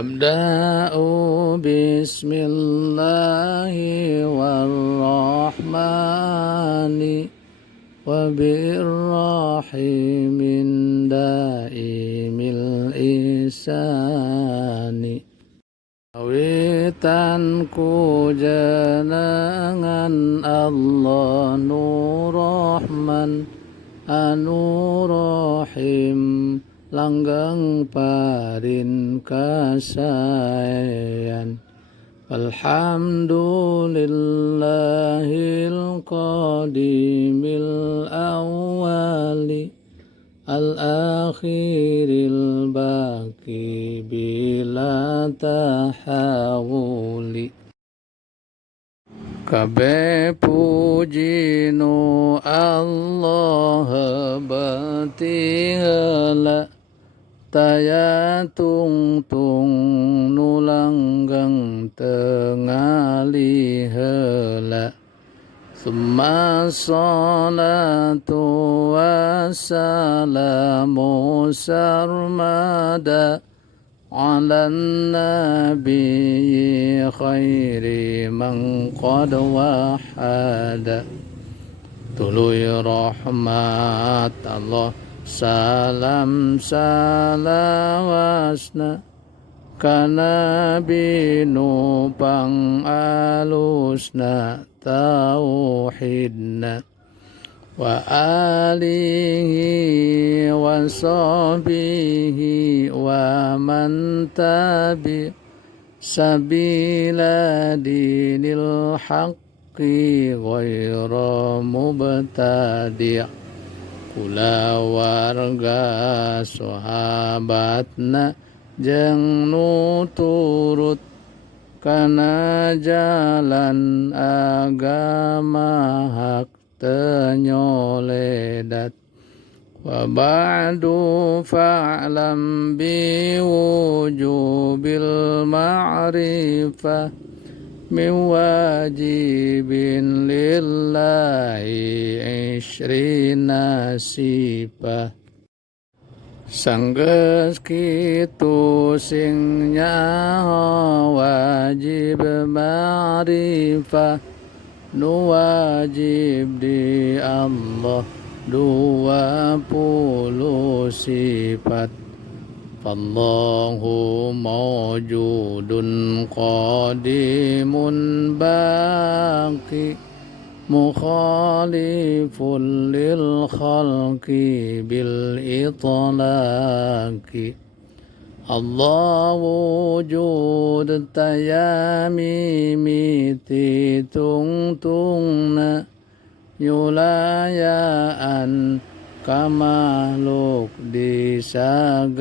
Abda'u bismillahi warrahmani wabirrahimin daimil isani. Awitan ku jenengan Allah nur rahman anu rahim langgang parin kasayan. Alhamdulillahil qadimil awwali al-akhiril baqi bila tahawuli. Kabeh puji nu Allah batihala taya tungtung nulanggang tengali hela. Summa salatu wassalamu sarmada ala nabi khairi man qad wahada. Tuluy rahmat Allah salam salawasna kana binu pang alusna tauhidna wa alihi wa sahbihi wa man tabi sabila dinil haqqi ghaira mubtadi'. Kula warga sahabatna jeung nuturut kana jalan agama hak tenyoledat. Wa ba'du fa'lam bi wujubil ma'rifah min wajibin lillahi ishrina sifah. Sanggeus kitu sing nyaho wajib ma'rifah nu wajib di Allah 20 sifat. Fallahu mawjudun qadimun baqi mukhalifun lil khalqi bil itlaqi. Allah wujud tayamimi tungtungna yulayaan kamaluk di sagalana.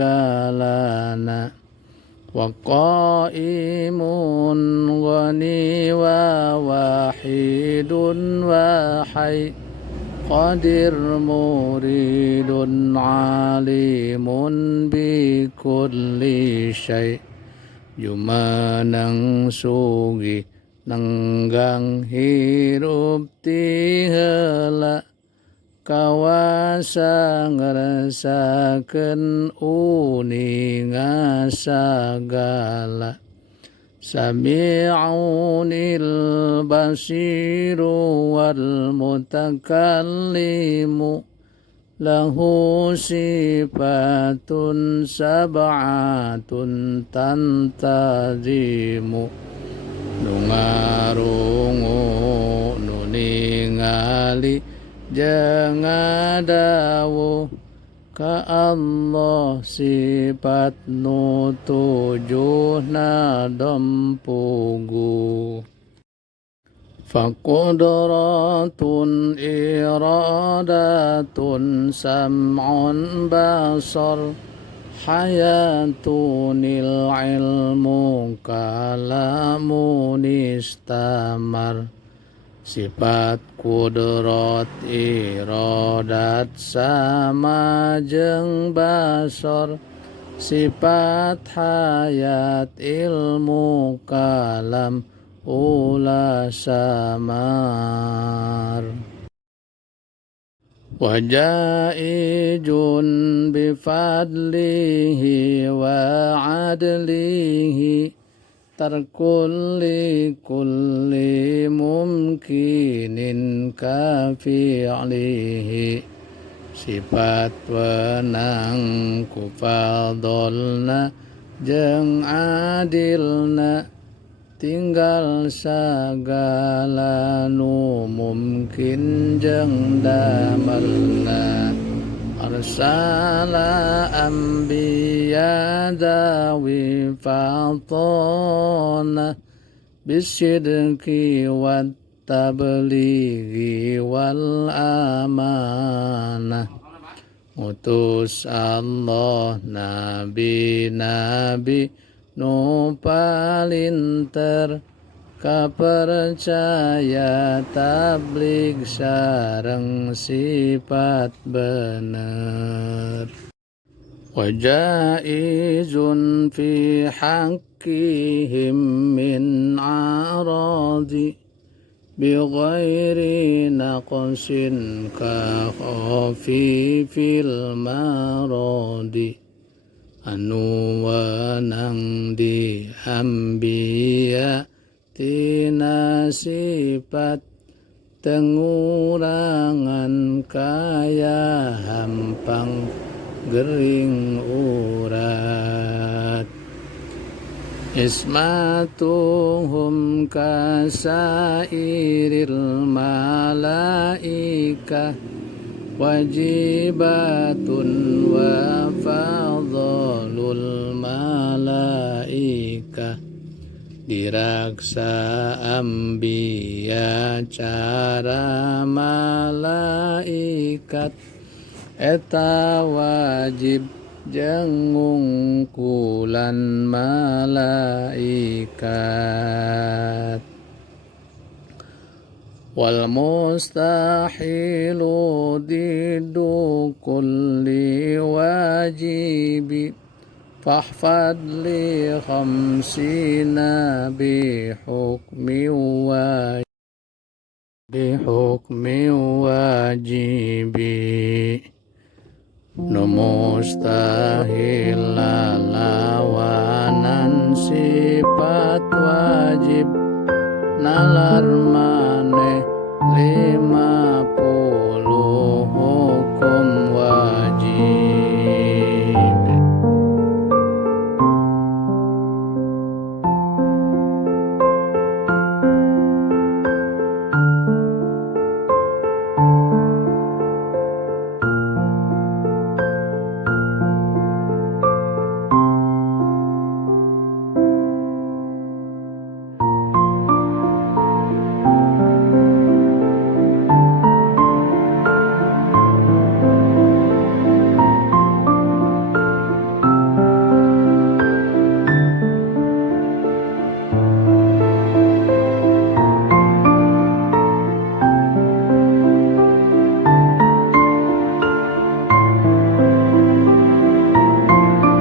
Wa qaimun ghani wa wahidun wa hayy qadir muridun alimun bi kulli syai'. Jumanang sugi nanggang hirup ti heula kawasa ngerasakeun uninga sagala. Sami'unil basiru wal mutakallimu lahu sifatun sab'atun tantazimu. Nungarungu nuningali jeung ngadawuh ka Allah sifat nu tujuhna dempugu. Faqudratun iradatun sam'un basar hayatunil ilmu kalamun istamar. Sifat kudrat iradat sama jeung basar. Sifat hayat ilmu kalam ulah samar. wajaijun bifadlihi wa adlihi tarkulli kulli mumkinin kafi'lihi sifat wenang kufadolna jeung adilna tinggal sagala nu mungkin jeung damelna arsala anbiya dawi fatona bisidqi wat tablighi wal amanah utus Allah nabi-nabi nu palinter kapercaya tabligh sareng sifat bener wajaizun fi haqqihim min aradi bighairi naqsin ka khafifil maradi anu wenang di ambiya tina sifat tengurangan kaya hampang gering urat ismatuhum kasairil malaika wajibatun wa fadlul malaika diraksa ambiya cara malaikat eta wajib jeung ngungkulan malaikat wal mustahilu didu kulli wajibi fahfad li khamsina bihukmi wajibi nu mustahil lawanan sifat wajib nalar maneh lima